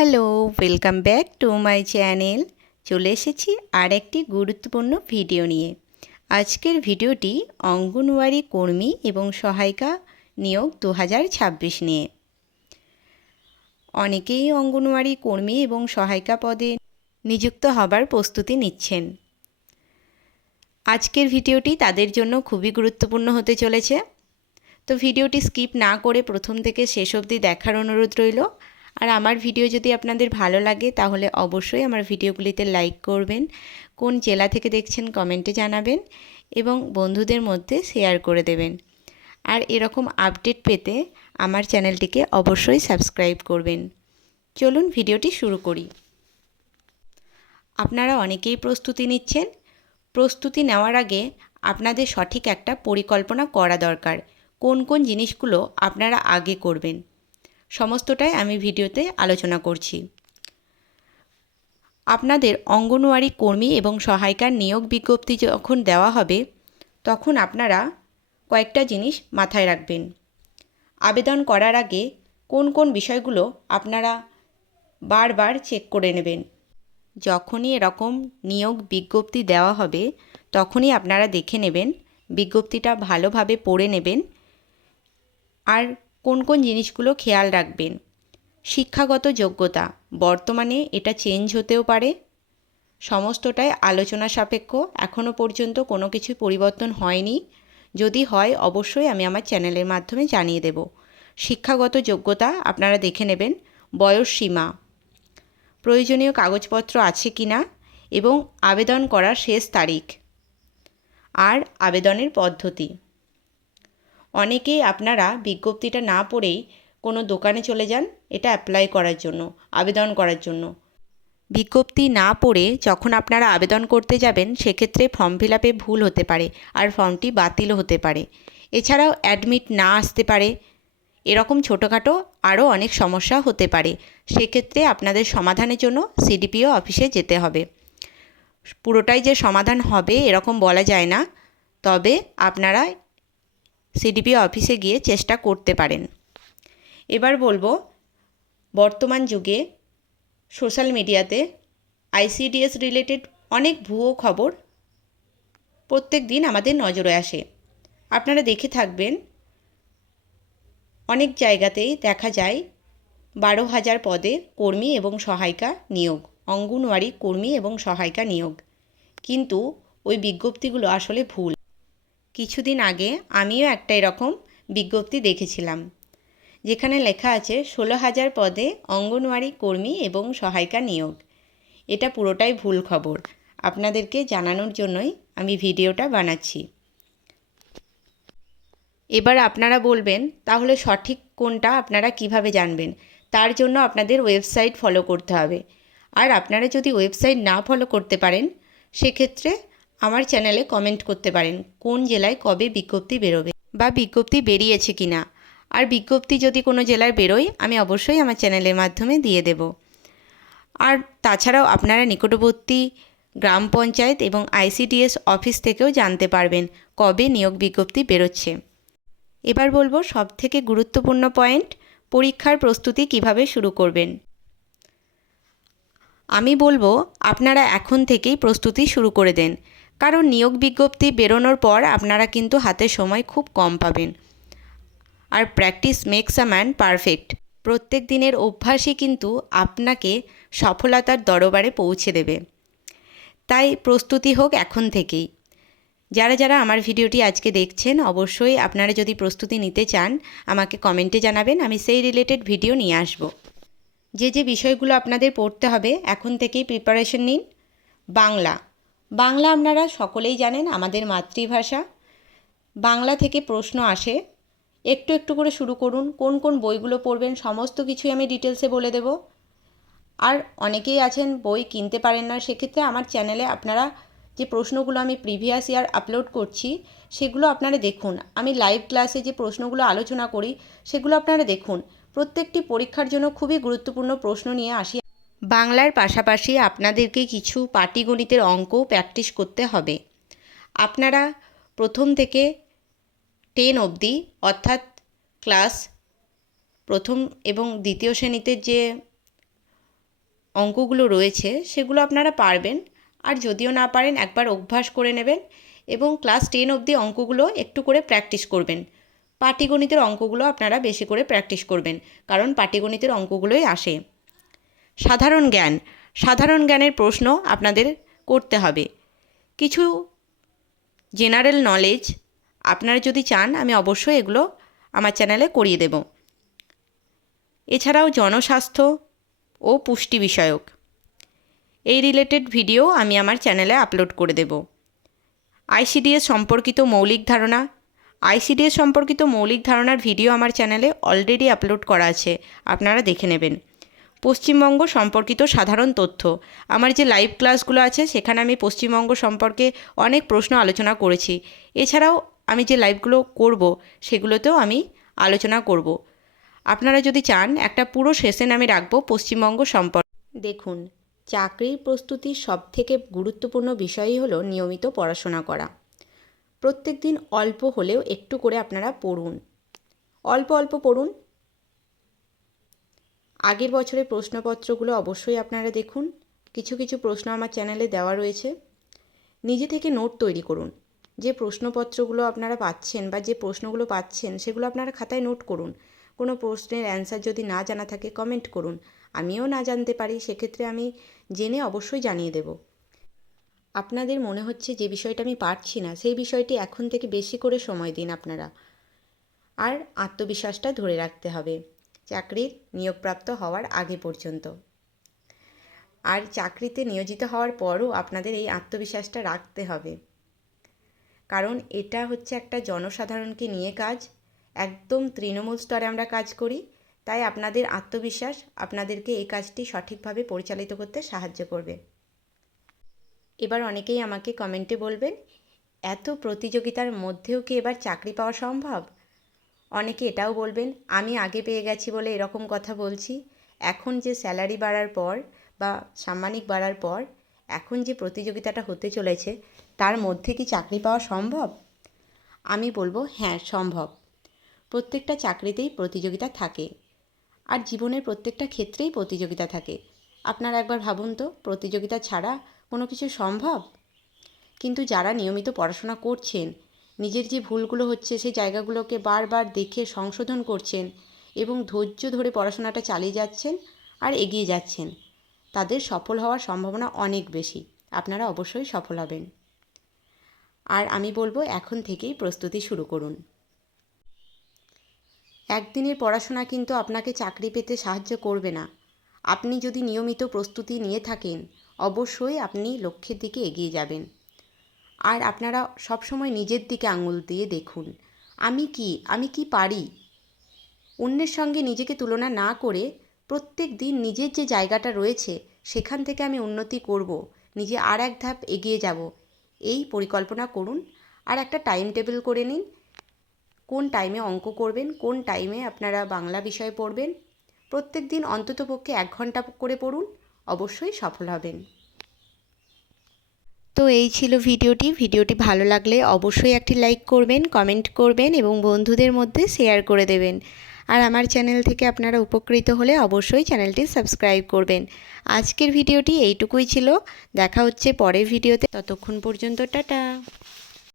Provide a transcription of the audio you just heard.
Hello, welcome back to my channel. চলে এসেছি আর একটি গুরুত্বপূর্ণ ভিডিও নিয়ে। আজকের ভিডিওটি অঙ্গনওয়াড়ি কর্মী এবং সহায়িকা নিয়োগ 2026 নিয়ে। অনেকেই অঙ্গনওয়াড়ি কর্মী এবং সহায়িকা পদে নিযুক্ত হবার প্রস্তুতি নিচ্ছেন। আজকের ভিডিওটি তাদের জন্য খুবই গুরুত্বপূর্ণ হতে চলেছে। তো ভিডিওটি স্কিপ না করে প্রথম থেকে শেষ অবধি দেখার অনুরোধ রইল। আর আমার ভিডিও যদি আপনাদের ভালো লাগে তাহলে অবশ্যই আমার ভিডিওগুলিতে লাইক করবেন, কোন জেলা থেকে দেখছেন কমেন্টে জানাবেন এবং বন্ধুদের মধ্যে শেয়ার করে দেবেন। আর এরকম আপডেট পেতে আমার চ্যানেলটিকে অবশ্যই সাবস্ক্রাইব করবেন। চলুন ভিডিওটি শুরু করি। আপনারা অনেকেই প্রস্তুতি নিচ্ছেন। প্রস্তুতি নেওয়ার আগে আপনাদের সঠিক একটা পরিকল্পনা করা দরকার। কোন কোন জিনিসগুলো আপনারা আগে করবেন সমস্তটাই আমি ভিডিওতে আলোচনা করছি। আপনাদের অঙ্গনওয়াড়ি কর্মী এবং সহায়িকার নিয়োগ বিজ্ঞপ্তি যখন দেওয়া হবে তখন আপনারা কয়েকটা জিনিস মাথায় রাখবেন। আবেদন করার আগে কোন কোন বিষয়গুলো আপনারা বারবার চেক করে নেবেন। যখনই এরকম নিয়োগ বিজ্ঞপ্তি দেওয়া হবে তখনই আপনারা দেখে নেবেন, বিজ্ঞপ্তিটা ভালোভাবে পড়ে নেবেন। আর কোন কোন জিনিসগুলো খেয়াল রাখবেন। শিক্ষাগত যোগ্যতা, বর্তমানে এটা চেঞ্জ হতেও পারে, সমস্তটাই আলোচনা সাপেক্ষ। এখনও পর্যন্ত কোনো কিছু পরিবর্তন হয়নি। যদি হয় অবশ্যই আমি আমার চ্যানেলের মাধ্যমে জানিয়ে দেব। শিক্ষাগত যোগ্যতা আপনারা দেখে নেবেন, বয়স সীমা, প্রয়োজনীয় কাগজপত্র আছে কি না এবং আবেদন করার শেষ তারিখ আর আবেদনের পদ্ধতি। অনেকেই আপনারা বিজ্ঞপ্তিটা না পড়েই কোনো দোকানে চলে যান এটা অ্যাপ্লাই করার জন্য, আবেদন করার জন্য। বিজ্ঞপ্তি না পড়ে যখন আপনারা আবেদন করতে যাবেন সেক্ষেত্রে ফর্ম ফিল আপে ভুল হতে পারে আর ফর্মটি বাতিলও হতে পারে। এছাড়াও অ্যাডমিট না আসতে পারে। এরকম ছোটোখাটো আরও অনেক সমস্যা হতে পারে। সেক্ষেত্রে আপনাদের সমাধানের জন্য সিডিপিও অফিসে যেতে হবে। পুরোটাই যে সমাধান হবে এরকম বলা যায় না, তবে আপনারা সিডিপিও অফিসে গিয়ে চেষ্টা করতে পারেন। এবার বলবো, বর্তমান যুগে সোশ্যাল মিডিয়াতে আইসিডিএস রিলেটেড অনেক ভুয়ো খবর প্রত্যেক দিন আমাদের নজরে আসে। আপনারা দেখে থাকবেন, অনেক জায়গাতেই দেখা যায় 12,000 পদে কর্মী এবং সহায়িকা নিয়োগ, অঙ্গনওয়াড়ি কর্মী এবং সহায়িকা নিয়োগ। কিন্তু ওই বিজ্ঞপ্তিগুলো আসলে ভুল। কিছুদিন আগে আমিও একটা এরকম বিজ্ঞপ্তি দেখেছিলাম যেখানে লেখা আছে 16,000 পদে অঙ্গনওয়াড়ি কর্মী এবং সহায়িকা নিয়োগ। এটা পুরোটাই ভুল খবর। আপনাদেরকে জানানোর জন্যই আমি ভিডিওটা বানাচ্ছি। এবার আপনারা বলবেন তাহলে সঠিক কোনটা আপনারা কিভাবে জানবেন? তার জন্য আপনাদের ওয়েবসাইট ফলো করতে হবে। আর আপনারা যদি ওয়েবসাইট না ফলো করতে পারেন সেক্ষেত্রে আমার চ্যানেলে কমেন্ট করতে পারেন কোন জেলায় কবে বিজ্ঞপ্তি বেরোবে বা বিজ্ঞপ্তি বেরিয়েছে কি না। আর বিজ্ঞপ্তি যদি কোনো জেলার বেরোয় আমি অবশ্যই আমার চ্যানেলের মাধ্যমে দিয়ে দেব। আর তাছাড়াও আপনারা নিকটবর্তী গ্রাম পঞ্চায়েত এবং আইসিডিএস অফিস থেকেও জানতে পারবেন কবে নিয়োগ বিজ্ঞপ্তি বেরোচ্ছে। এবার বলবো সবথেকে গুরুত্বপূর্ণ পয়েন্ট, পরীক্ষার প্রস্তুতি কিভাবে শুরু করবেন। আমি বলবো আপনারা এখন থেকেই প্রস্তুতি শুরু করে দেন, কারণ নিয়োগ বিজ্ঞপ্তি বেরোনোর পর আপনারা কিন্তু হাতে সময় খুব কম পাবেন। আর practice makes a man perfect. প্রত্যেক দিনের অভ্যাসই কিন্তু আপনাকে সফলতার দরবারে পৌঁছে দেবে। তাই প্রস্তুতি হোক এখন থেকেই। যারা যারা আমার ভিডিওটি আজকে দেখছেন অবশ্যই আপনারা যদি প্রস্তুতি নিতে চান আমাকে কমেন্টে জানাবেন, আমি সেই রিলেটেড ভিডিও নিয়ে আসব। যে যে বিষয়গুলো আপনাদের পড়তে হবে এখন থেকেই প্রিপারেশন নিন। বাংলা আপনারা সকলেই জানেন আমাদের মাতৃভাষা। বাংলা থেকে প্রশ্ন আসে, একটু একটু করে শুরু করুন। কোন কোন বইগুলো পড়বেন সমস্ত কিছুই আমি ডিটেলসে বলে দেব। আর অনেকেই আছেন বই কিনতে পারেন না, সেক্ষেত্রে আমার চ্যানেলে আপনারা যে প্রশ্নগুলো আমি প্রিভিয়াস ইয়ার আপলোড করছি সেগুলো আপনারা দেখুন। আমি লাইভ ক্লাসে যে প্রশ্নগুলো আলোচনা করি সেগুলো আপনারা দেখুন। প্রত্যেকটি পরীক্ষার জন্য খুবই গুরুত্বপূর্ণ প্রশ্ন নিয়ে আসি। বাংলার পাশাপাশি আপনাদেরকে কিছু পাটিগণিতের অঙ্কও প্র্যাকটিস করতে হবে। আপনারা প্রথম থেকে 10 অবধি অর্থাৎ ক্লাস প্রথম এবং দ্বিতীয় শ্রেণীতে যে অঙ্কগুলো রয়েছে সেগুলো আপনারা পারবেন। আর যদিও না পারেন একবার অভ্যাস করে নেবেন এবং ক্লাস 10 অবধি অঙ্কগুলো একটু করে প্র্যাকটিস করবেন। পাটিগণিতের অঙ্কগুলো আপনারা বেশি করে প্র্যাকটিস করবেন, কারণ পাটিগণিতের অঙ্কগুলোই আসে। সাধারণ জ্ঞানের প্রশ্ন আপনাদের করতে হবে। কিছু জেনারেল নলেজ আপনারা যদি চান আমি অবশ্যই এগুলো আমার চ্যানেলে করিয়ে দেব। এছাড়াও জনস্বাস্থ্য ও পুষ্টি বিষয়ক এই রিলেটেড ভিডিও আমি আমার চ্যানেলে আপলোড করে দেব। আইসিডিএস সম্পর্কিত মৌলিক ধারণার ভিডিও আমার চ্যানেলে অলরেডি আপলোড করা আছে, আপনারা দেখে নেবেন। পশ্চিমবঙ্গ সম্পর্কিত সাধারণ তথ্য, আমার যে লাইভ ক্লাসগুলো আছে সেখানে আমি পশ্চিমবঙ্গ সম্পর্কে অনেক প্রশ্ন আলোচনা করেছি। এছাড়াও আমি যে লাইভগুলো করব সেগুলোতেও আমি আলোচনা করব। আপনারা যদি চান একটা পুরো সেশন আমি রাখবো পশ্চিমবঙ্গ সম্পর্কে। দেখুন, চাকরির প্রস্তুতির সবথেকে গুরুত্বপূর্ণ বিষয়ই হলো নিয়মিত পড়াশোনা করা। প্রত্যেক দিন অল্প হলেও একটু করে আপনারা পড়ুন, অল্প পড়ুন। আগের বছরের প্রশ্নপত্রগুলো অবশ্যই আপনারা দেখুন। কিছু প্রশ্ন আমার চ্যানেলে দেওয়া রয়েছে। নিজে থেকে নোট তৈরি করুন। যে প্রশ্নপত্রগুলো আপনারা পাচ্ছেন বা যে প্রশ্নগুলো পাচ্ছেন সেগুলো আপনারা খাতায় নোট করুন। কোনো প্রশ্নের অ্যান্সার যদি না জানা থাকে কমেন্ট করুন। আমিও না জানতে পারি, সেক্ষেত্রে আমি জেনে অবশ্যই জানিয়ে দেব। আপনাদের মনে হচ্ছে যে বিষয়টা আমি পারছি না, সেই বিষয়টি এখন থেকে বেশি করে সময় দিন আপনারা। আর আত্মবিশ্বাসটা ধরে রাখতে হবে চাকরির নিয়োগপ্রাপ্ত হওয়ার আগে পর্যন্ত। আর চাকরিতে নিয়োজিত হওয়ার পরও আপনাদের এই আত্মবিশ্বাসটা রাখতে হবে, কারণ এটা হচ্ছে একটা জনসাধারণকে নিয়ে কাজ। একদম তৃণমূল স্তরে আমরা কাজ করি, তাই আপনাদের আত্মবিশ্বাস আপনাদেরকে এই কাজটি সঠিকভাবে পরিচালিত করতে সাহায্য করবে। এবার অনেকেই আমাকে কমেন্টে বলবেন, এত প্রতিযোগিতার মধ্যেও কি এবার চাকরি পাওয়া সম্ভব? অনেকে এটাও বলবেন, আমি আগে পেয়ে গেছি বলে এরকম কথা বলছি। এখন যে স্যালারি বাড়ার পর বা সাম্মানিক বাড়ার পর এখন যে প্রতিযোগিতাটা হতে চলেছে তার মধ্যে কি চাকরি পাওয়া সম্ভব? আমি বলবো হ্যাঁ, সম্ভব। প্রত্যেকটা চাকরিতেই প্রতিযোগিতা থাকে, আর জীবনের প্রত্যেকটা ক্ষেত্রেই প্রতিযোগিতা থাকে। আপনারা একবার ভাবুন তো, প্রতিযোগিতা ছাড়া কোনো কিছু সম্ভব? কিন্তু যারা নিয়মিত পড়াশোনা করছেন, নিজের যে ভুলগুলো হচ্ছে সেই জায়গাগুলোকে বারবার দেখে সংশোধন করছেন এবং ধৈর্য ধরে পড়াশোনাটা চালিয়ে যাচ্ছেন আর এগিয়ে যাচ্ছেন, তাদের সফল হওয়ার সম্ভাবনা অনেক বেশি। আপনারা অবশ্যই সফল হবেন। আর আমি বলবো এখন থেকেই প্রস্তুতি শুরু করুন। একদিনের পড়াশোনা কিন্তু আপনাকে চাকরি পেতে সাহায্য করবে না। আপনি যদি নিয়মিত প্রস্তুতি নিয়ে থাকেন অবশ্যই আপনি লক্ষ্যের দিকে এগিয়ে যাবেন। আর আপনারা সবসময় নিজের দিকে আঙুল দিয়ে দেখুন, আমি কি পারি। অন্যের সঙ্গে নিজেকে তুলনা না করে প্রত্যেক দিন নিজের যে জায়গাটা রয়েছে সেখান থেকে আমি উন্নতি করব, নিজে আর এক ধাপ এগিয়ে যাব, এই পরিকল্পনা করুন। আর একটা টাইম টেবিল করে নিন, কোন টাইমে অঙ্ক করবেন, কোন টাইমে আপনারা বাংলা বিষয় পড়বেন। প্রত্যেক দিন অন্ততপক্ষে 1 ঘন্টা করে পড়ুন, অবশ্যই সফল হবেন। তো এই ছিল ভিডিওটি ভালো লাগলে অবশ্যই একটি লাইক করবেন, কমেন্ট করবেন এবং বন্ধুদের মধ্যে শেয়ার করে দেবেন। আর আমার চ্যানেল থেকে আপনারা উপকৃত হলে অবশ্যই চ্যানেলটি সাবস্ক্রাইব করবেন। আজকের ভিডিওটি এইটুকুই ছিল। দেখা হচ্ছে পরের ভিডিওতে, ততক্ষণ পর্যন্ত টাটা।